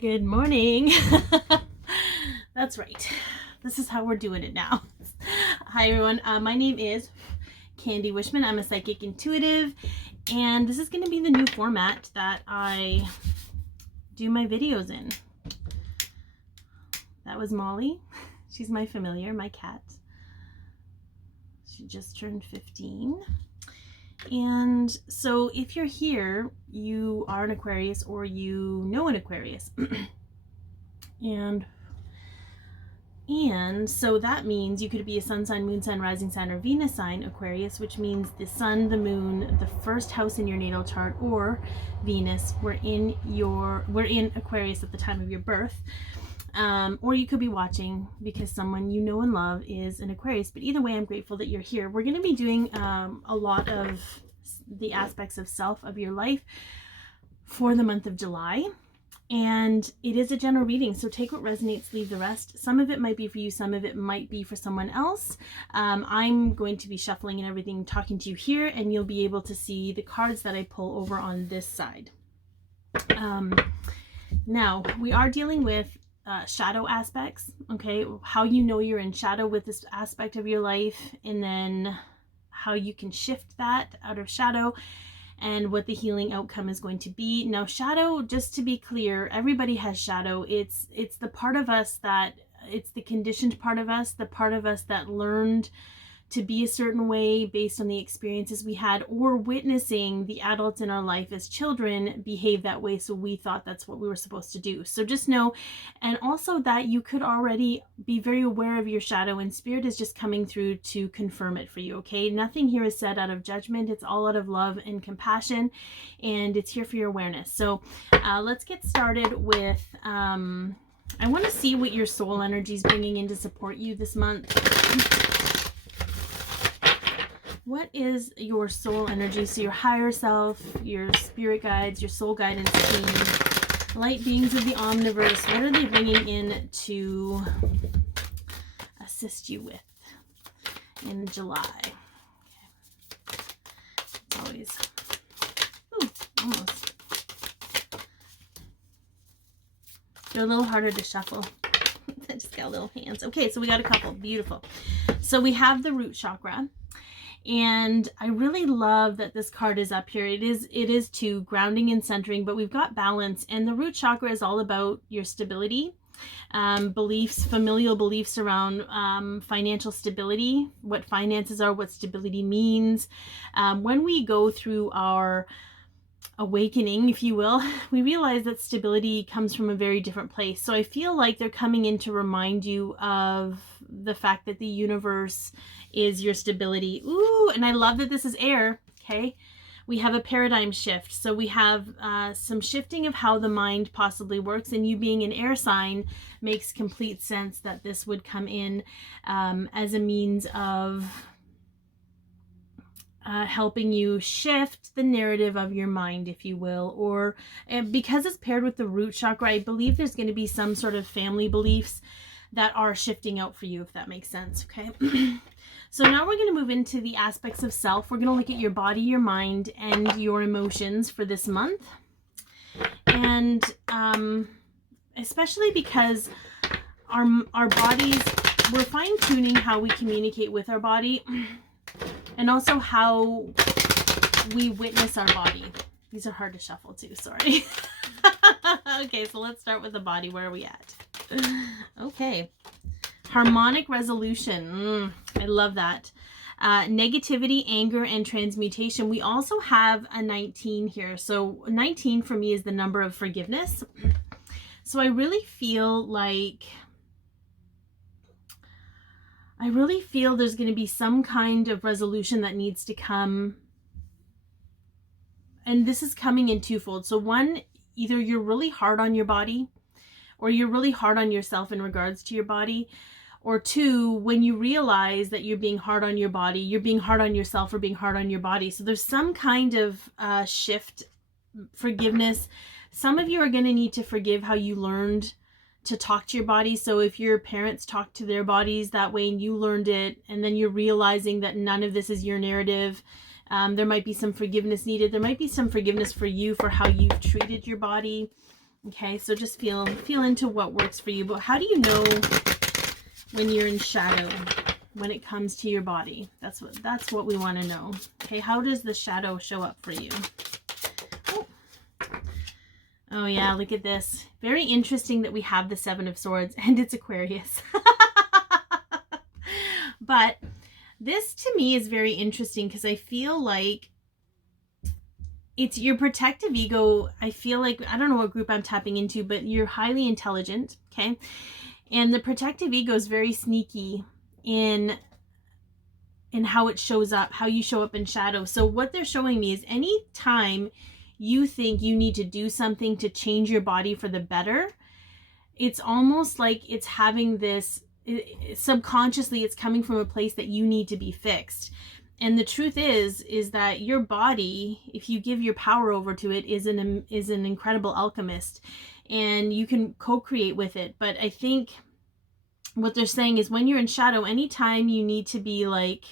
Good morning. That's right. This is how we're doing it now. Hi, everyone. My name is Candi Wishman. I'm a psychic intuitive, and this is going to be the new format that I do my videos in. That was Molly. She's my familiar, my cat. She just turned 15. And so if you're here, you are an Aquarius or you know an Aquarius. And so that means you could be a sun sign, moon sign, rising sign, or Venus sign Aquarius, which means the sun, the moon, the first house in your natal chart, or Venus were in Aquarius at the time of your birth. Or you could be watching because someone you know and love is an Aquarius. But either way, I'm grateful that you're here. We're going to be doing a lot of the aspects of self of your life for the month of July. And it is a general reading, so take what resonates, leave the rest. Some of it might be for you, some of it might be for someone else. I'm going to be shuffling and everything, talking to you here, and you'll be able to see the cards that I pull over on this side. Now, we are dealing with shadow aspects, okay? How you know you're in shadow with this aspect of your life, and then how you can shift that out of shadow, and what the healing outcome is going to be. Now, shadow, just to be clear, everybody has shadow. It's the part of us that, it's the conditioned part of us, the part of us that learned to be a certain way based on the experiences we had, or witnessing the adults in our life as children behave that way, so we thought that's what we were supposed to do. So just know, and also that you could already be very aware of your shadow, and spirit is just coming through to confirm it for you, okay? Nothing here is said out of judgment. It's all out of love and compassion, and it's here for your awareness. So let's get started with, I want to see what your soul energy is bringing in to support you this month. What is your soul energy? So your higher self, your spirit guides, your soul guidance team, light beings of the omniverse, what are they bringing in to assist you with in July? Okay. It's always, ooh, almost. They're a little harder to shuffle. I just got little hands. Okay, so we got a couple. Beautiful. So we have the root chakra. And I really love that this card is up here. It is too grounding and centering, but we've got balance. And the root chakra is all about your stability, beliefs, familial beliefs around financial stability, what finances are, what stability means. When we go through our awakening, if you will, we realize that stability comes from a very different place. So I feel like they're coming in to remind you of the fact that the universe is your stability. Ooh, and I love that this is air, okay? We have a paradigm shift. So we have some shifting of how the mind possibly works, and you being an air sign makes complete sense that this would come in as a means of helping you shift the narrative of your mind, if you will, or because it's paired with the root chakra, I believe there's going to be some sort of family beliefs that are shifting out for you, if that makes sense, okay? So now we're going to move into the aspects of self. We're going to look at your body, your mind, and your emotions for this month. And especially because our bodies, we're fine-tuning how we communicate with our body, and also how we witness our body. These are hard to shuffle too, sorry. Okay, so let's start with the body. Where are we at? Okay. Harmonic resolution. I love that. Negativity, anger, and transmutation. We also have a 19 here. So 19 for me is the number of forgiveness. So I really feel like there's going to be some kind of resolution that needs to come. And this is coming in twofold. So one, either you're really hard on your body, or you're really hard on yourself in regards to your body. Or two, when you realize that you're being hard on your body, you're being hard on yourself or being hard on your body. So there's some kind of shift, forgiveness. Some of you are going to need to forgive how you learned to talk to your body. So if your parents talked to their bodies that way and you learned it, and then you're realizing that none of this is your narrative, there might be some forgiveness needed. There might be some forgiveness for you for how you've treated your body. Okay, so just feel into what works for you. But how do you know when you're in shadow when it comes to your body? That's what we want to know. Okay, how does the shadow show up for you? Oh yeah, look at this. Very interesting that we have the Seven of Swords and it's Aquarius. But this to me is very interesting because I feel like it's your protective ego. I feel like, I don't know what group I'm tapping into, but you're highly intelligent, okay? And the protective ego is very sneaky in how it shows up, how you show up in shadow. So what they're showing me is any time you think you need to do something to change your body for the better, it's almost like it's having this, subconsciously it's coming from a place that you need to be fixed. And the truth is that your body, if you give your power over to it, is an incredible alchemist, and you can co-create with it. But I think what they're saying is when you're in shadow, anytime you need to be like,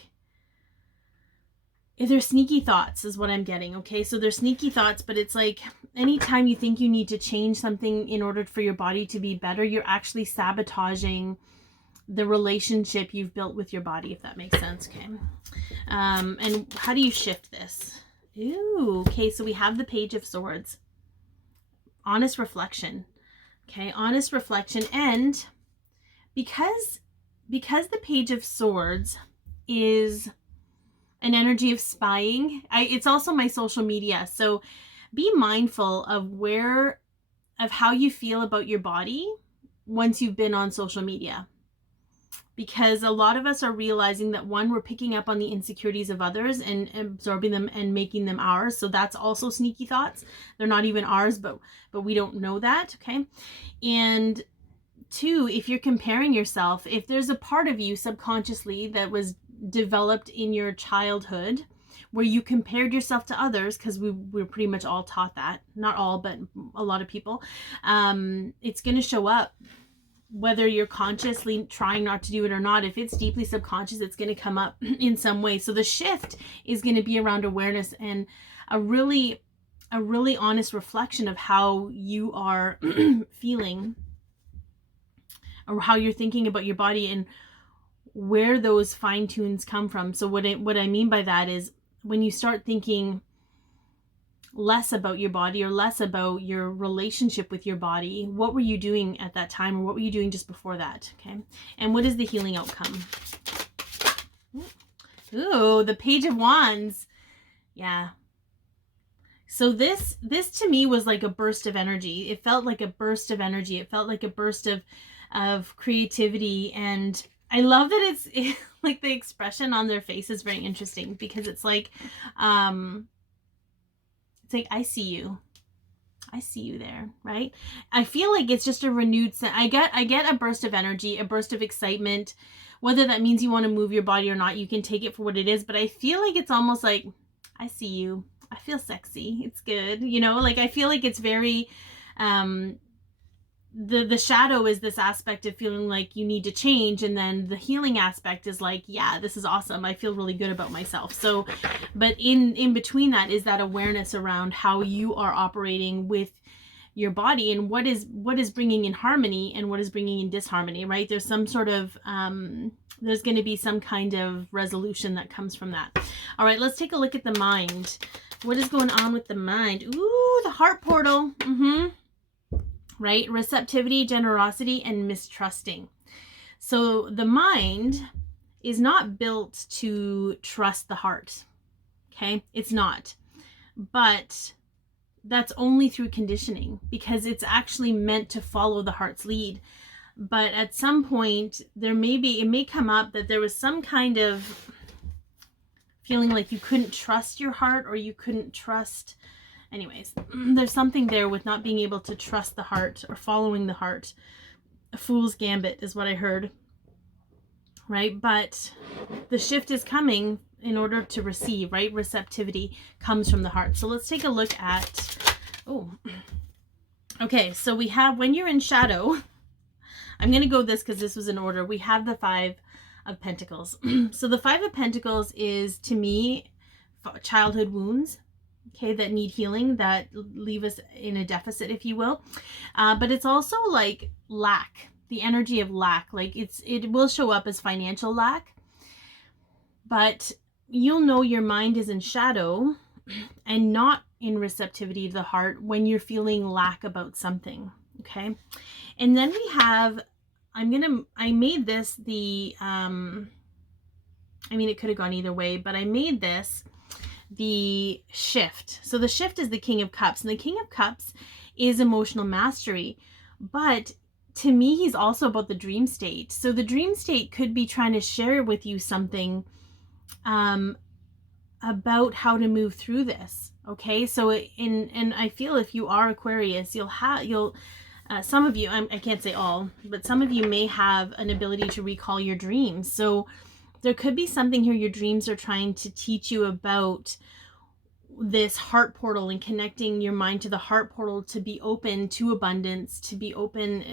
there's sneaky thoughts is what I'm getting. Okay, so there's sneaky thoughts, but it's like anytime you think you need to change something in order for your body to be better, you're actually sabotaging the relationship you've built with your body, if that makes sense. Okay. And how do you shift this? Ooh, okay, so we have the Page of Swords. Honest reflection. Okay, honest reflection. And because the Page of Swords is an energy of spying, it's also my social media. So be mindful of how you feel about your body once you've been on social media. Because a lot of us are realizing that, one, we're picking up on the insecurities of others and absorbing them and making them ours. So that's also sneaky thoughts. They're not even ours, but we don't know that, okay? And two, if you're comparing yourself, if there's a part of you subconsciously that was developed in your childhood where you compared yourself to others, because we're pretty much all taught that, not all, but a lot of people, it's going to show up. Whether you're consciously trying not to do it or not, if it's deeply subconscious, it's going to come up in some way. So the shift is going to be around awareness and a really honest reflection of how you are feeling or how you're thinking about your body and where those fine tunes come from. So what I mean by that is when you start thinking less about your body or less about your relationship with your body, what were you doing at that time, or what were you doing just before that? Okay, and what is the healing outcome? Ooh, the Page of Wands. Yeah, so this to me was like a burst of energy. It felt like a burst of energy. It felt like a burst of creativity. And I love that it's like the expression on their face is very interesting, because it's like I see you there, right? I feel like it's just a renewed sense. I get a burst of energy, a burst of excitement. Whether that means you want to move your body or not, you can take it for what it is. But I feel like it's almost like, I see you. I feel sexy. It's good. You know, like I feel like it's very, the shadow is this aspect of feeling like you need to change, and then the healing aspect is like, yeah, this is awesome, I feel really good about myself. So but in between that is that awareness around how you are operating with your body and what is bringing in harmony and what is bringing in disharmony, right? There's some sort of there's going to be some kind of resolution that comes from that. All right, let's take a look at the mind. What is going on with the mind? Ooh, the heart portal. Right? Receptivity, generosity, and mistrusting. So the mind is not built to trust the heart. Okay? It's not. But that's only through conditioning, because it's actually meant to follow the heart's lead. But at some point, it may come up that there was some kind of feeling like you couldn't trust your heart, or you couldn't trust. Anyways, there's something there with not being able to trust the heart or following the heart. A fool's gambit is what I heard. Right? But the shift is coming in order to receive, right? Receptivity comes from the heart. So let's take a look at, okay, so we have, when you're in shadow, I'm going to go this because this was in order. We have the Five of Pentacles. So the Five of Pentacles is, to me, childhood wounds. okay, that need healing, that leave us in a deficit, if you will. But it's also like lack, the energy of lack. Like it will show up as financial lack, but you'll know your mind is in shadow and not in receptivity to the heart when you're feeling lack about something. Okay. And then we have, I made this the, I mean, it could have gone either way, but I made this the shift. So the shift is the King of Cups, and the King of Cups is emotional mastery. But to me, he's also about the dream state. So the dream state could be trying to share with you something about how to move through this. Okay. So and I feel if you are Aquarius, some of you, I can't say all, but some of you may have an ability to recall your dreams. So there could be something here your dreams are trying to teach you about this heart portal and connecting your mind to the heart portal to be open to abundance, to be open,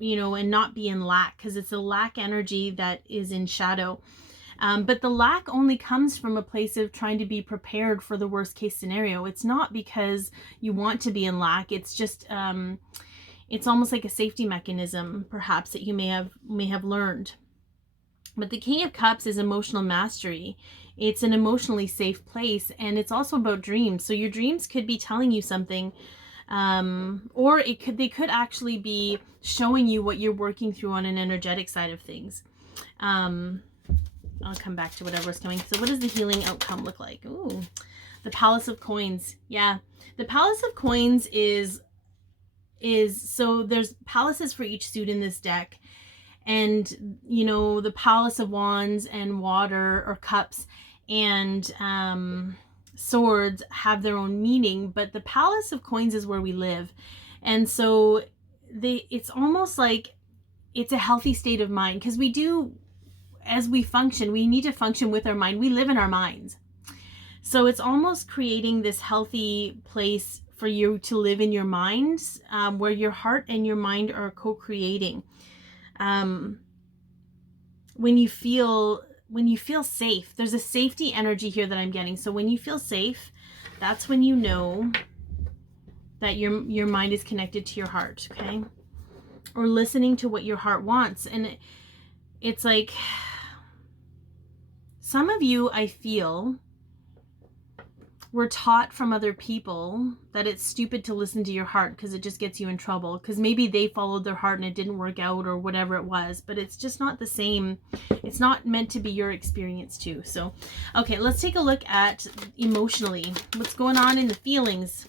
and not be in lack, because it's a lack energy that is in shadow. But the lack only comes from a place of trying to be prepared for the worst case scenario. It's not because you want to be in lack. It's just, it's almost like a safety mechanism, perhaps, that you may have learned. But the King of Cups is emotional mastery. It's an emotionally safe place, and it's also about dreams. So your dreams could be telling you something, or they could actually be showing you what you're working through on an energetic side of things. I'll come back to whatever's coming. So what does the healing outcome look like? Ooh, the Palace of Coins. Yeah, the Palace of Coins is so there's palaces for each suit in this deck. And, the Palace of Wands and Water or Cups and Swords have their own meaning, but the Palace of Coins is where we live. And so it's almost like it's a healthy state of mind, because as we function, we need to function with our mind. We live in our minds. So it's almost creating this healthy place for you to live in your minds, where your heart and your mind are co-creating. When you feel safe, there's a safety energy here that I'm getting. So when you feel safe, that's when you know that your mind is connected to your heart, okay? Or listening to what your heart wants. And it's like, some of you, I feel, were taught from other people that it's stupid to listen to your heart because it just gets you in trouble, because maybe they followed their heart and it didn't work out or whatever it was, but it's just not the same. It's not meant to be your experience too. So, okay, let's take a look at emotionally. What's going on in the feelings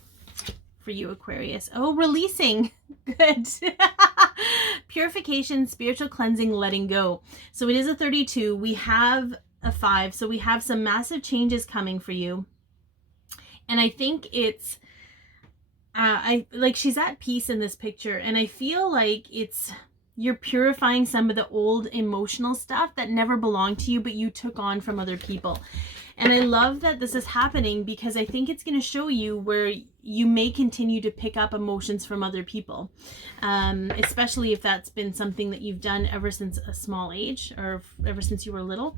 for you, Aquarius? Oh, releasing. Good. Purification, spiritual cleansing, letting go. So it is a 32. We have a 5. So we have some massive changes coming for you. And I think it's, she's at peace in this picture. And I feel like you're purifying some of the old emotional stuff that never belonged to you, but you took on from other people. And I love that this is happening, because I think it's going to show you where you may continue to pick up emotions from other people. Especially if that's been something that you've done ever since a small age, or ever since you were little.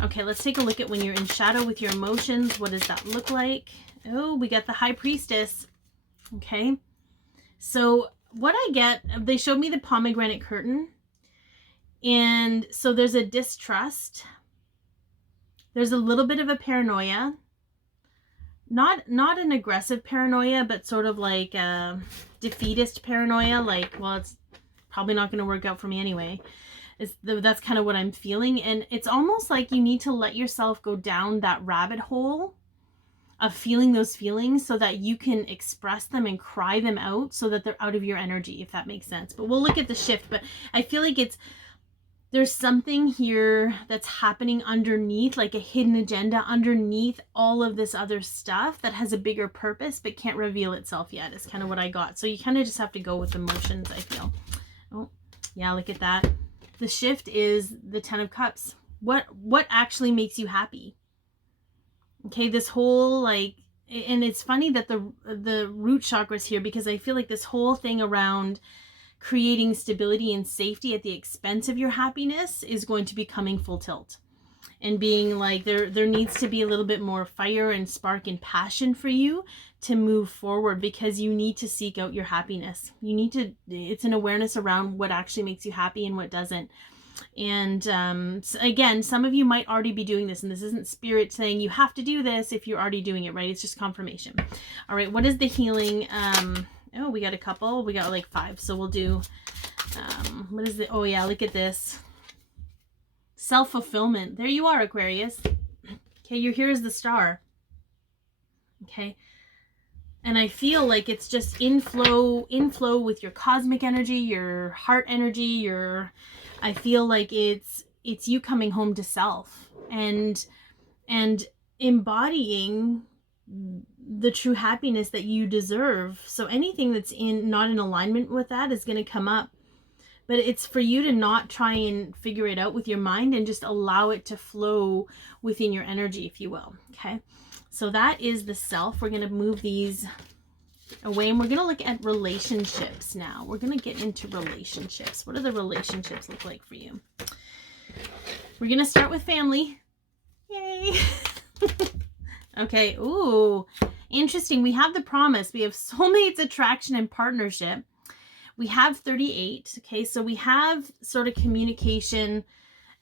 Okay, let's take a look at when you're in shadow with your emotions. What does that look like? Oh, we got the High Priestess. Okay. So what I get, they showed me the pomegranate curtain. And so there's a distrust. There's a little bit of a paranoia. Not an aggressive paranoia, but sort of like a defeatist paranoia. Like, well, it's probably not going to work out for me anyway. That's kind of what I'm feeling. And it's almost like you need to let yourself go down that rabbit hole of feeling those feelings so that you can express them and cry them out so that they're out of your energy, if that makes sense. But we'll look at the shift. But I feel like there's something here that's happening underneath, like a hidden agenda underneath all of this other stuff that has a bigger purpose but can't reveal itself yet, is kind of what I got. So you kind of just have to go with emotions, I feel. Oh, yeah, look at that. The shift is the 10 of Cups. What actually makes you happy? Okay, this whole and it's funny that the root chakra is here, because I feel like this whole thing around creating stability and safety at the expense of your happiness is going to be coming full tilt. and being like, there needs to be a little bit more fire and spark and passion for you to move forward, because you need to seek out your happiness. You need to, it's an awareness around what actually makes you happy and what doesn't. And again, some of you might already be doing this, and this isn't spirit saying you have to do this if you're already doing it, right? It's just confirmation. All right, what is the healing? Oh, we got a couple. We got like 5, so we'll do, what is the, oh yeah, look at this. Self-fulfillment. There you are, Aquarius. Okay, you're here as the star. Okay. And I feel like it's just inflow with your cosmic energy, your heart energy, I feel like it's you coming home to self and embodying the true happiness that you deserve. So anything that's not in alignment with that is going to come up. But it's for you to not try and figure it out with your mind, and just allow it to flow within your energy, if you will. Okay. So that is the self. We're going to move these away, and we're going to look at relationships now. We're going to get into relationships. What do the relationships look like for you? We're going to start with family. Yay. Okay. Ooh, interesting. We have the promise. We have soulmates, attraction, and partnership. We have 38. Okay. So we have sort of communication.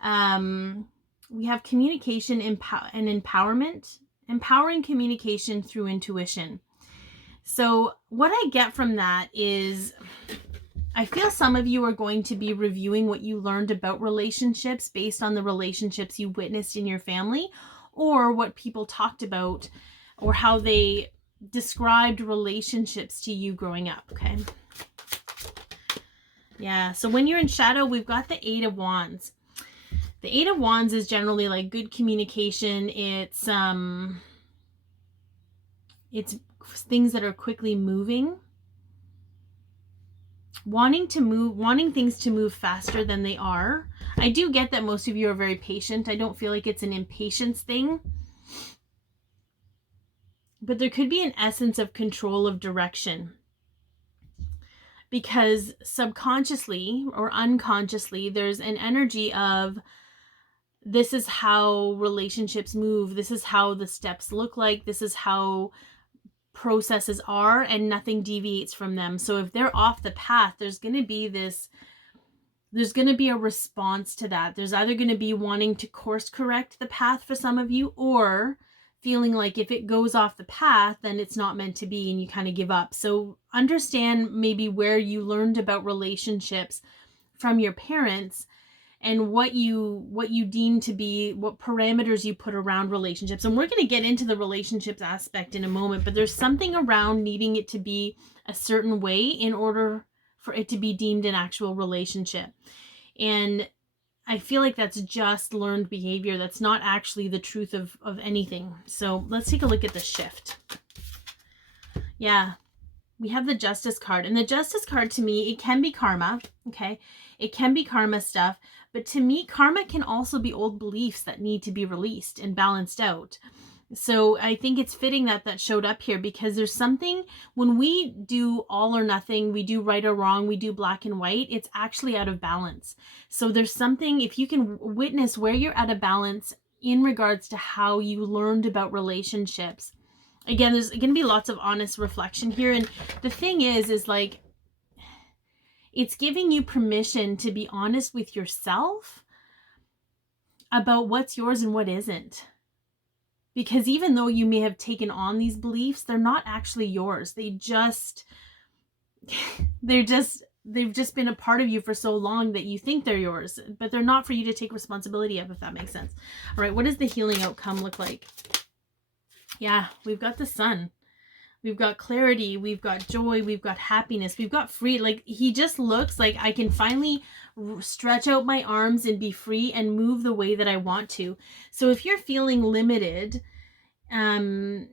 We have communication and empowerment, empowering communication through intuition. So what I get from that is, I feel some of you are going to be reviewing what you learned about relationships based on the relationships you witnessed in your family, or what people talked about, or how they described relationships to you growing up. Okay. Yeah. So when you're in shadow, we've got the 8 of Wands. The 8 of Wands is generally like good communication. It's things that are quickly moving, wanting things to move faster than they are. I do get that most of you are very patient. I don't feel like it's an impatience thing, but there could be an essence of control of direction, because subconsciously or unconsciously there's an energy of, this is how relationships move, this is how the steps look like, this is how processes are, and nothing deviates from them. So if they're off the path, there's going to be a response to that. There's either going to be wanting to course correct the path for some of you, or feeling like if it goes off the path, then it's not meant to be, and you kind of give up. So understand maybe where you learned about relationships from your parents, and what you deem to be, what parameters you put around relationships. And we're going to get into the relationships aspect in a moment, but there's something around needing it to be a certain way in order for it to be deemed an actual relationship. And I feel like that's just learned behavior. That's not actually the truth of anything. So let's take a look at the shift. Yeah. We have the Justice card, and the Justice card, to me, it can be karma. Okay. It can be karma stuff, but to me, karma can also be old beliefs that need to be released and balanced out. So I think it's fitting that showed up here, because there's something, when we do all or nothing, we do right or wrong, we do black and white, it's actually out of balance. So there's something, if you can witness where you're out of balance in regards to how you learned about relationships. Again, there's going to be lots of honest reflection here. And the thing is like, it's giving you permission to be honest with yourself about what's yours and what isn't. Because even though you may have taken on these beliefs, they're not actually yours. They've just been a part of you for so long that you think they're yours, but they're not for you to take responsibility of, if that makes sense. All right, what does the healing outcome look like? Yeah, we've got the Sun. We've got clarity, we've got joy, we've got happiness, we've got free. Like, he just looks like I can finally stretch out my arms and be free and move the way that I want to. So if you're feeling limited in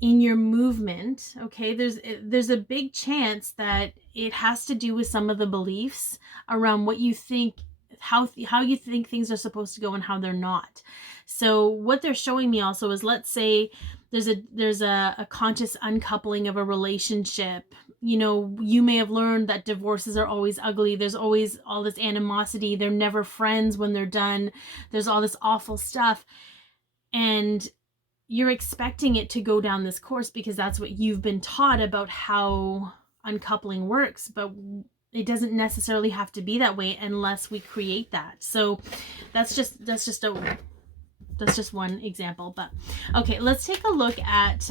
your movement, okay, there's a big chance that it has to do with some of the beliefs around what you think, how you think things are supposed to go and how they're not. So what they're showing me also is, let's say there's a conscious uncoupling of a relationship you know, you may have learned that divorces are always ugly. There's always all this animosity. They're never friends when they're done. There's all this awful stuff. And you're expecting it to go down this course because that's what you've been taught about how uncoupling works. But it doesn't necessarily have to be that way unless we create that. So that's just one example. But okay, let's take a look at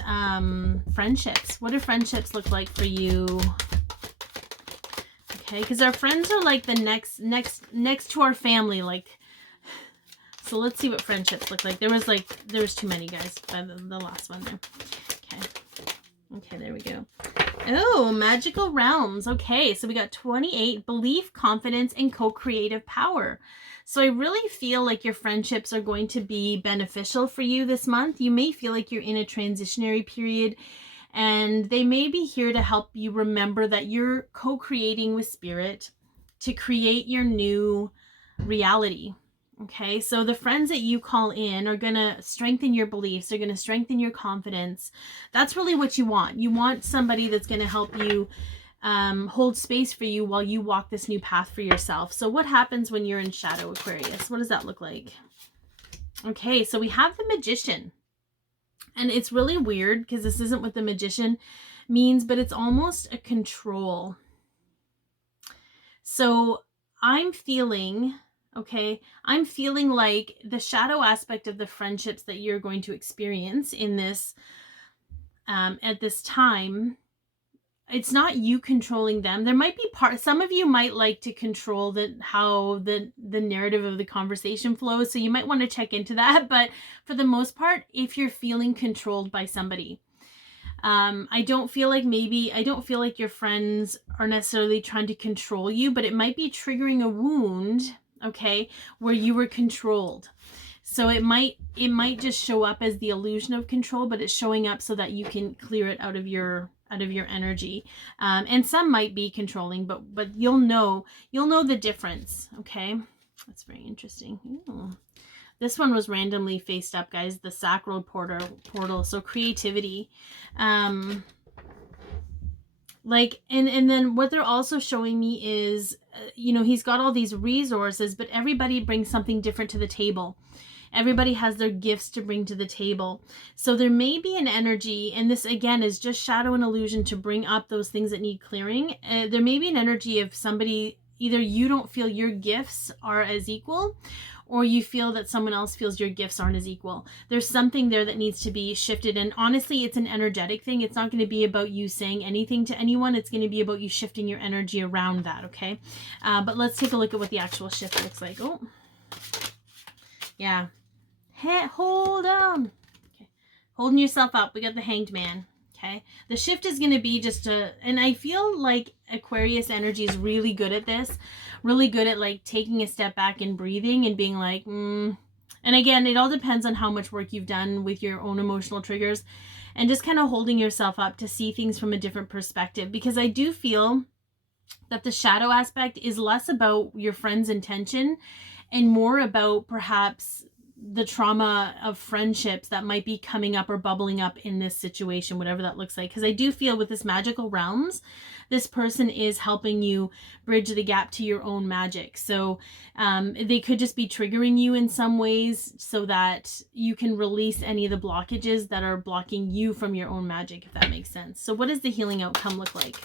friendships. What do friendships look like for you? Okay, because our friends are like the next to our family. Like, so let's see what friendships look like. There was too many, guys, by the last one there. Okay, there we go. Oh, magical realms. Okay, so we got 28, belief, confidence, and co-creative power. So I really feel like your friendships are going to be beneficial for you this month. You may feel like you're in a transitionary period, and they may be here to help you remember that you're co-creating with spirit to create your new reality. Okay, so the friends that you call in are going to strengthen your beliefs. They're going to strengthen your confidence. That's really what you want. You want somebody that's going to help you hold space for you while you walk this new path for yourself. So what happens when you're in shadow, Aquarius? What does that look like? Okay, so we have the Magician. And it's really weird because this isn't what the Magician means, but it's almost a control. So I'm feeling... Okay, I'm feeling like the shadow aspect of the friendships that you're going to experience in this, at this time, it's not you controlling them. There might be some of you might like to control how the narrative of the conversation flows. So you might want to check into that. But for the most part, if you're feeling controlled by somebody, I don't feel like your friends are necessarily trying to control you, but it might be triggering a wound, okay, where you were controlled. So it might just show up as the illusion of control, but it's showing up so that you can clear it out of your energy. And some might be controlling, but you'll know the difference. Okay, that's very interesting. Ooh. This one was randomly faced up, guys. The sacral portal. So creativity. Like, and then what they're also showing me is, you know, he's got all these resources, but everybody brings something different to the table. Everybody has their gifts to bring to the table. So there may be an energy, and this again is just shadow and illusion to bring up those things that need clearing. There may be an energy of somebody, either you don't feel your gifts are as equal, or you feel that someone else feels your gifts aren't as equal. There's something there that needs to be shifted. And honestly, it's an energetic thing. It's not going to be about you saying anything to anyone. It's going to be about you shifting your energy around that, okay? But let's take a look at what the actual shift looks like. Oh, yeah. Hey, hold on. Okay. Holding yourself up. We got the Hanged Man. Okay. The shift is going to be and I feel like Aquarius energy is really good at this. Really good at like taking a step back and breathing and being like, And again, it all depends on how much work you've done with your own emotional triggers and just kind of holding yourself up to see things from a different perspective. Because I do feel that the shadow aspect is less about your friend's intention and more about perhaps the trauma of friendships that might be coming up or bubbling up in this situation, whatever that looks like. Because I do feel with this magical realms, this person is helping you bridge the gap to your own magic. So they could just be triggering you in some ways so that you can release any of the blockages that are blocking you from your own magic, if that makes sense. So what does the healing outcome look like?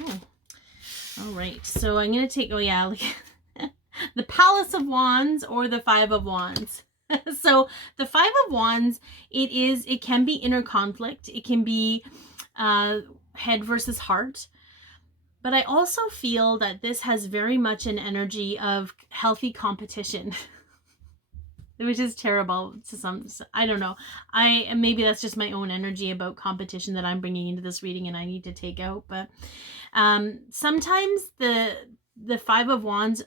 Oh. All right. So I'm going to take, the Palace of Wands or the Five of Wands. So the Five of Wands, it can be inner conflict. It can be head versus heart. But I also feel that this has very much an energy of healthy competition, which is terrible to some, I don't know. Maybe that's just my own energy about competition that I'm bringing into this reading and I need to take out. But sometimes the Five of Wands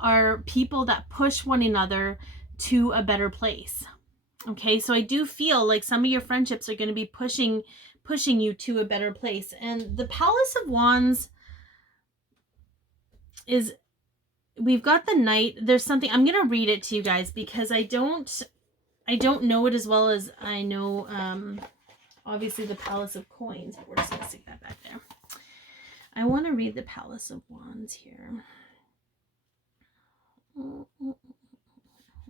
are people that push one another to a better place. Okay, so I do feel like some of your friendships are going to be pushing you to a better place. And the Palace of Wands is, we've got the Knight. There's something, I'm going to read it to you guys because I don't know it as well as I know obviously the Palace of Coins, but we're just going to stick that back there. I want to read the Palace of Wands here.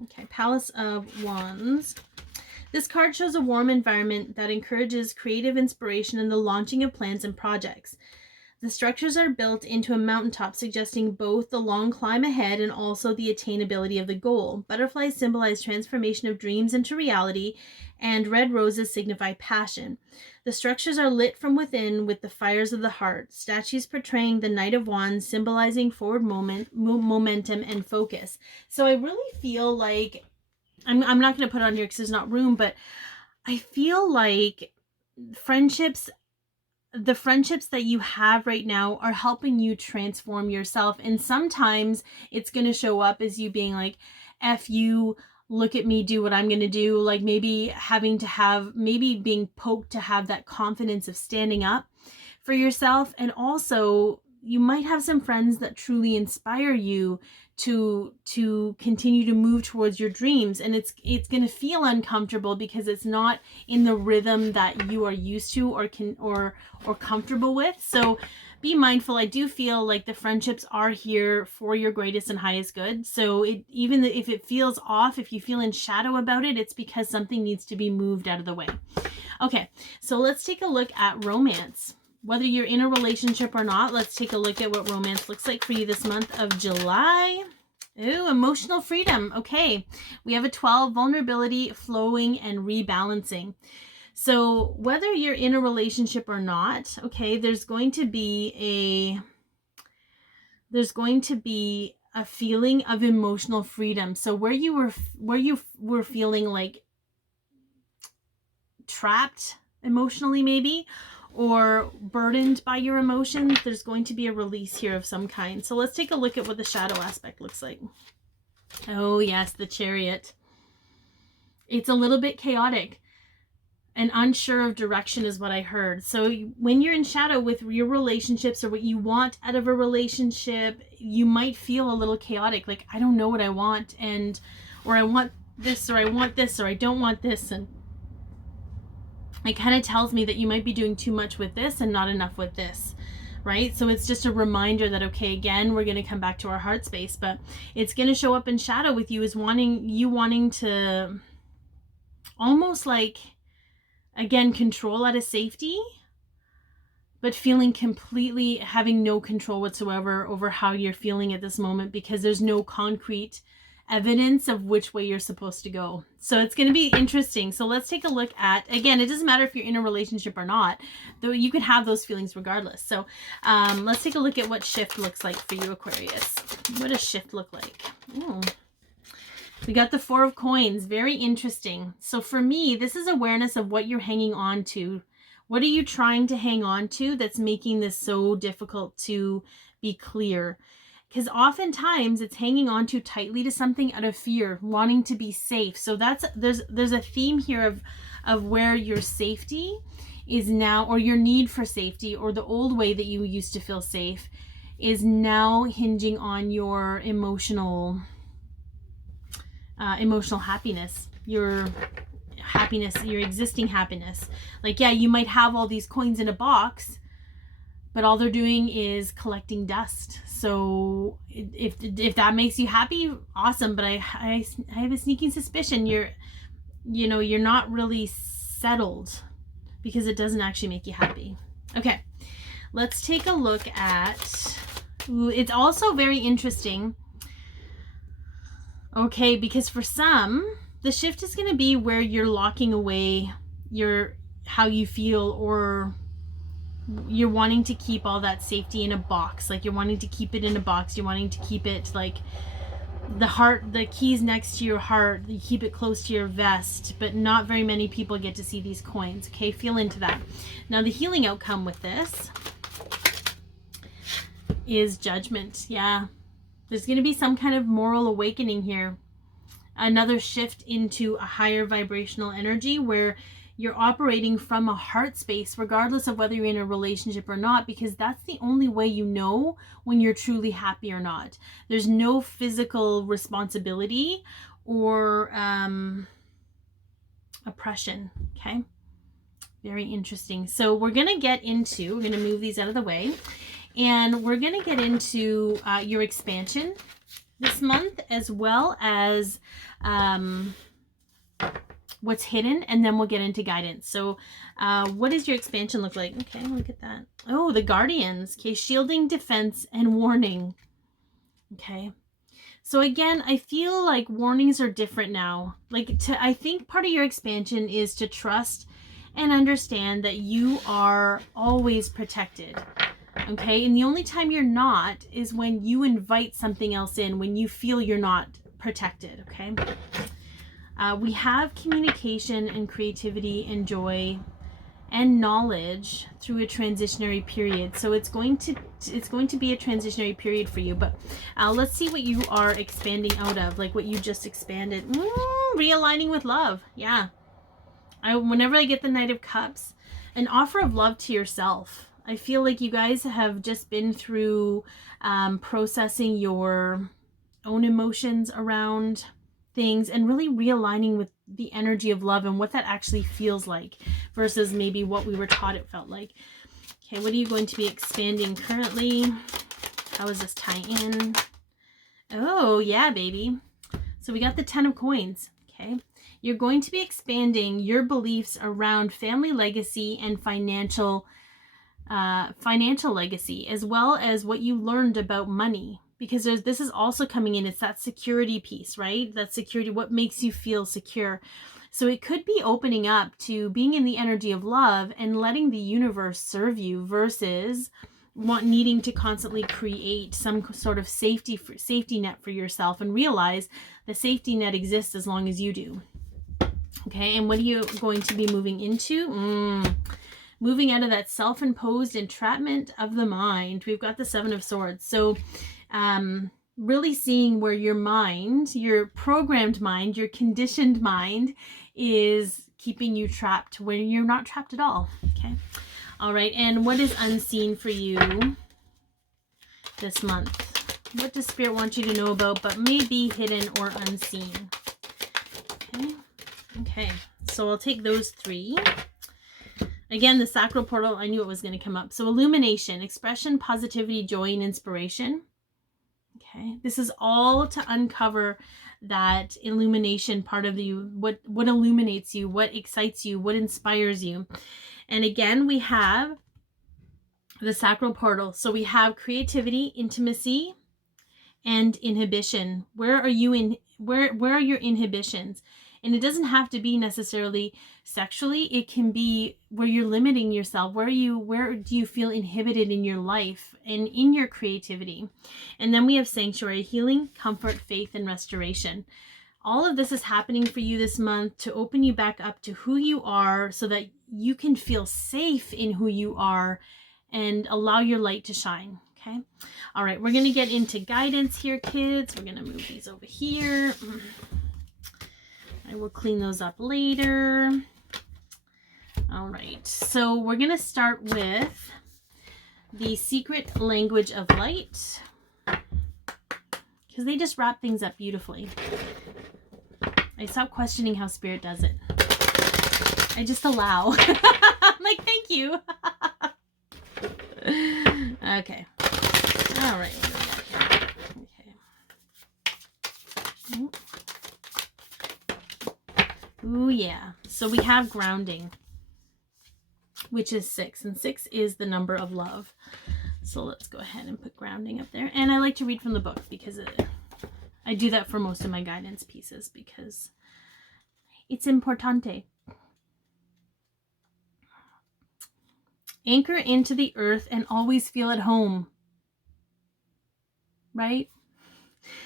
Okay, Palace of Wands. This card shows a warm environment that encourages creative inspiration and the launching of plans and projects. The structures are built into a mountaintop, suggesting both the long climb ahead and also the attainability of the goal. Butterflies symbolize transformation of dreams into reality, and red roses signify passion. The structures are lit from within with the fires of the heart. Statues portraying the Knight of Wands, symbolizing forward momentum and focus. So I really feel like, I'm not going to put it on here because there's not room, but I feel like the friendships that you have right now are helping you transform yourself. And sometimes it's going to show up as you being like, F you, look at me, do what I'm going to do. Like maybe being poked to have that confidence of standing up for yourself. And also you might have some friends that truly inspire you to continue to move towards your dreams, and it's going to feel uncomfortable because it's not in the rhythm that you are used to or comfortable with. So be mindful. I do feel like the friendships are here for your greatest and highest good. So even if it feels off, if you feel in shadow about it, it's because something needs to be moved out of the way. Okay, so let's take a look at romance. Whether you're in a relationship or not, let's take a look at what romance looks like for you this month of July. Ooh, emotional freedom. Okay, we have a 12, vulnerability, flowing, and rebalancing. So whether you're in a relationship or not, okay, there's going to be a feeling of emotional freedom. So where you were feeling like trapped emotionally maybe, or burdened by your emotions, there's going to be a release here of some kind. So let's take a look at what the shadow aspect looks like. Oh yes, the Chariot. It's a little bit chaotic and unsure of direction is what I heard. So when you're in shadow with your relationships or what you want out of a relationship, you might feel a little chaotic. Like, I don't know what I want, or I want this, or I want this, or I don't want this. And it kind of tells me that you might be doing too much with this and not enough with this, right? So it's just a reminder that, okay, again, we're going to come back to our heart space, but it's going to show up in shadow with you as wanting to almost like, again, control out of safety, but feeling completely having no control whatsoever over how you're feeling at this moment because there's no concrete evidence of which way you're supposed to go. So it's going to be interesting. So let's take a look at, again, it doesn't matter if you're in a relationship or not, though you can have those feelings regardless. So let's take a look at what shift looks like for you, Aquarius. What does shift look like? Ooh. We got the Four of Coins. Very interesting. So for me, this is awareness of what you're hanging on to. What are you trying to hang on to that's making this so difficult to be clear? Because oftentimes it's hanging on too tightly to something out of fear, wanting to be safe. So there's a theme here of where your safety is now, or your need for safety, or the old way that you used to feel safe is now hinging on your emotional happiness, your existing happiness. Like, yeah, you might have all these coins in a box, but all they're doing is collecting dust. So if that makes you happy, awesome. But I have a sneaking suspicion you're not really settled because it doesn't actually make you happy. Okay, let's take a look at, it's also very interesting. Okay, because for some, the shift is going to be where you're locking away how you feel, or you're wanting to keep all that safety in a box. Like, you're wanting to keep it in a box. You're wanting to keep it like the keys next to your heart. You keep it close to your vest, but not very many people get to see these coins. Okay, feel into that. Now, the healing outcome with this is Judgment. Yeah, there's going to be some kind of moral awakening here. Another shift into a higher vibrational energy where you're operating from a heart space, regardless of whether you're in a relationship or not, because that's the only way you know when you're truly happy or not. There's no physical responsibility or oppression, okay? Very interesting. So we're going to move these out of the way, and we're going to get into your expansion this month, as well as what's hidden, and then we'll get into guidance. So what does your expansion look like? Okay, look at that. Oh, the guardians. Okay, shielding, defense, and warning. Okay. So again, I feel like warnings are different now. I think part of your expansion is to trust and understand that you are always protected. Okay, and the only time you're not is when you invite something else in, when you feel you're not protected. Okay. We have communication and creativity and joy and knowledge through a transitionary period. So it's going to be a transitionary period for you. But let's see what you are expanding out of, like what you just expanded. Realigning with love. Yeah. Whenever I get the Knight of Cups, an offer of love to yourself. I feel like you guys have just been through processing your own emotions around things and really realigning with the energy of love and what that actually feels like versus maybe what we were taught it felt like. Okay, what are you going to be expanding currently? How does this tie in? Oh, yeah, baby. So we got the 10 of Coins. Okay. You're going to be expanding your beliefs around family legacy and financial legacy, as well as what you learned about money. Because this is also coming in. It's that security piece, right? That security, what makes you feel secure. So it could be opening up to being in the energy of love and letting the universe serve you versus needing to constantly create some sort of safety net for yourself, and realize the safety net exists as long as you do. Okay, and what are you going to be moving into? Moving out of that self-imposed entrapment of the mind. We've got the 7 of Swords. So really seeing where your mind, your programmed mind, your conditioned mind is keeping you trapped when you're not trapped at all. Okay. All right. And what is unseen for you this month? What does Spirit want you to know about, but may be hidden or unseen? Okay. Okay. So I'll take those 3. Again, the sacral portal, I knew it was going to come up. So illumination, expression, positivity, joy, and inspiration. Okay, this is all to uncover that illumination part of you, what illuminates you, what excites you, what inspires you. And again, we have the sacral portal. So we have creativity, intimacy, and inhibition. Where are you in? Where are your inhibitions? And it doesn't have to be necessarily sexually. It can be where you're limiting yourself. Where do you feel inhibited in your life and in your creativity? And then we have sanctuary, healing, comfort, faith, and restoration. All of this is happening for you this month to open you back up to who you are, so that you can feel safe in who you are and allow your light to shine. Okay. All right. We're going to get into guidance here, kids. We're going to move these over here. I will clean those up later. All right, so we're going to start with the secret language of light, because they just wrap things up beautifully. I stopped questioning how Spirit does it. I just allow. I'm like, thank you. Okay. All right. Okay. Ooh, yeah. So we have grounding, which is 6. And 6 is the number of love. So let's go ahead and put grounding up there. And I like to read from the book because I do that for most of my guidance pieces because it's importante. Anchor into the earth and always feel at home. Right?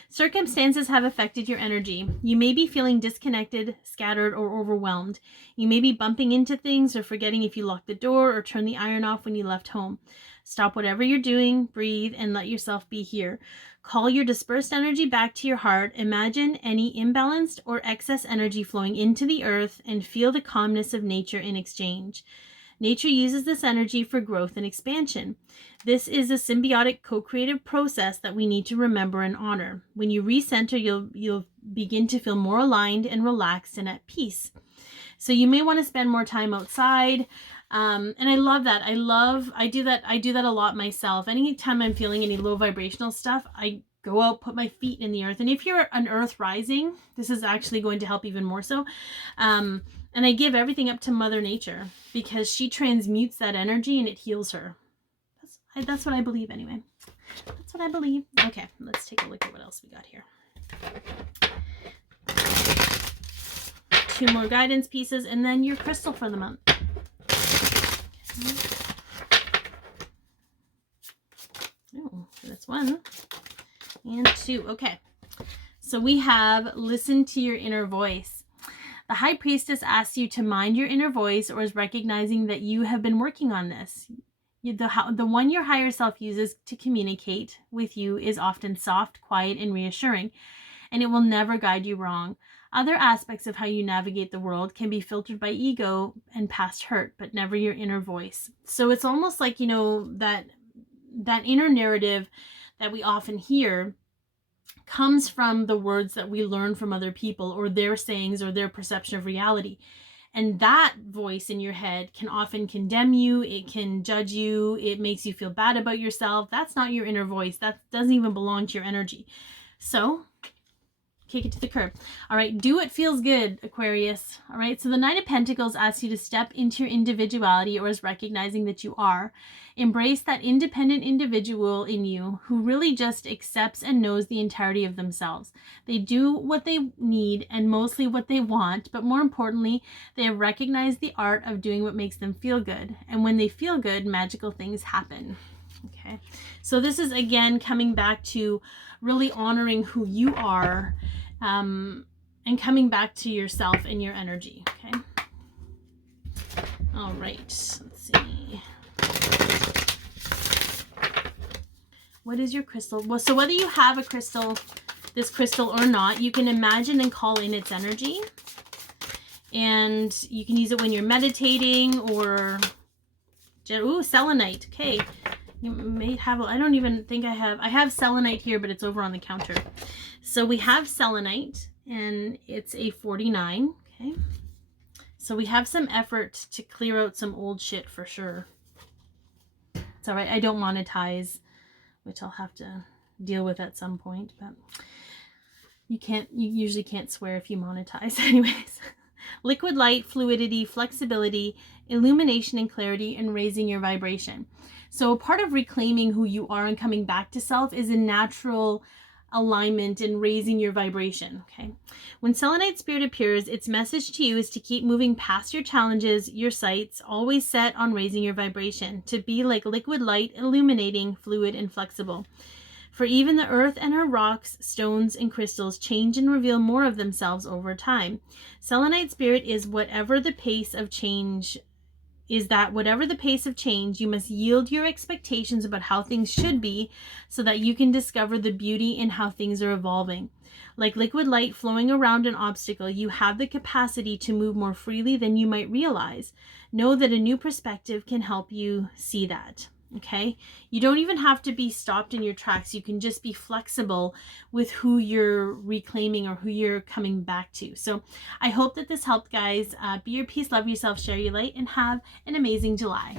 Circumstances have affected your energy. You may be feeling disconnected, scattered, or overwhelmed. You may be bumping into things or forgetting if you locked the door or turned the iron off when you left home. Stop whatever you're doing, breathe, and let yourself be here. Call your dispersed energy back to your heart. Imagine any imbalanced or excess energy flowing into the earth and feel the calmness of nature in exchange. Nature uses this energy for growth and expansion. This is a symbiotic co-creative process that we need to remember and honor. When you recenter, you'll begin to feel more aligned and relaxed and at peace. So you may want to spend more time outside. And I love that. I do that a lot myself. Anytime I'm feeling any low vibrational stuff, I go out, put my feet in the earth. And if you're an earth rising, this is actually going to help even more so. And I give everything up to Mother Nature because she transmutes that energy and it heals her. That's what I believe anyway. That's what I believe. Okay, let's take a look at what else we got here. 2 more guidance pieces and then your crystal for the month. Oh, that's 1 and 2. Okay, so we have listen to your inner voice. The High Priestess asks you to mind your inner voice, or is recognizing that you have been working on this. The one your higher self uses to communicate with you is often soft, quiet, and reassuring, and it will never guide you wrong. Other aspects of how you navigate the world can be filtered by ego and past hurt, but never your inner voice. So it's almost like, you know, that inner narrative that we often hear comes from the words that we learn from other people, or their sayings, or their perception of reality. And that voice in your head can often condemn you. It can judge you. It makes you feel bad about yourself. That's not your inner voice. That doesn't even belong to your energy. So kick it to the curb. All right. Do what feels good, Aquarius. All right. So the Knight of Pentacles asks you to step into your individuality, or is recognizing that you are. Embrace that independent individual in you who really just accepts and knows the entirety of themselves. They do what they need and mostly what they want, but more importantly, they have recognized the art of doing what makes them feel good. And when they feel good, magical things happen. Okay. So this is, again, coming back to really honoring who you are, and coming back to yourself and your energy. Okay. All right. Let's see. What is your crystal? Well, so whether you have a crystal, this crystal or not, you can imagine and call in its energy. And you can use it when you're meditating, or, ooh, selenite. Okay. You may have, I don't even think I have selenite here, but it's over on the counter. So we have selenite, and it's a 49. Okay. So we have some effort to clear out some old shit for sure. It's all right. I don't monetize, which I'll have to deal with at some point, but you usually can't swear if you monetize. Anyways, liquid light, fluidity, flexibility, illumination and clarity, and raising your vibration. So a part of reclaiming who you are and coming back to self is a natural alignment and raising your vibration. Okay. When selenite spirit appears, its message to you is to keep moving past your challenges, your sights, always set on raising your vibration, to be like liquid light, illuminating, fluid, and flexible. For even the earth and her rocks, stones, and crystals change and reveal more of themselves over time. Selenite spirit is whatever the pace of change you must yield your expectations about how things should be, so that you can discover the beauty in how things are evolving. Like liquid light flowing around an obstacle, you have the capacity to move more freely than you might realize. Know that a new perspective can help you see that. Okay, you don't even have to be stopped in your tracks. You can just be flexible with who you're reclaiming or who you're coming back to. So I hope that this helped, guys. Be your peace, love yourself, share your light, and have an amazing July.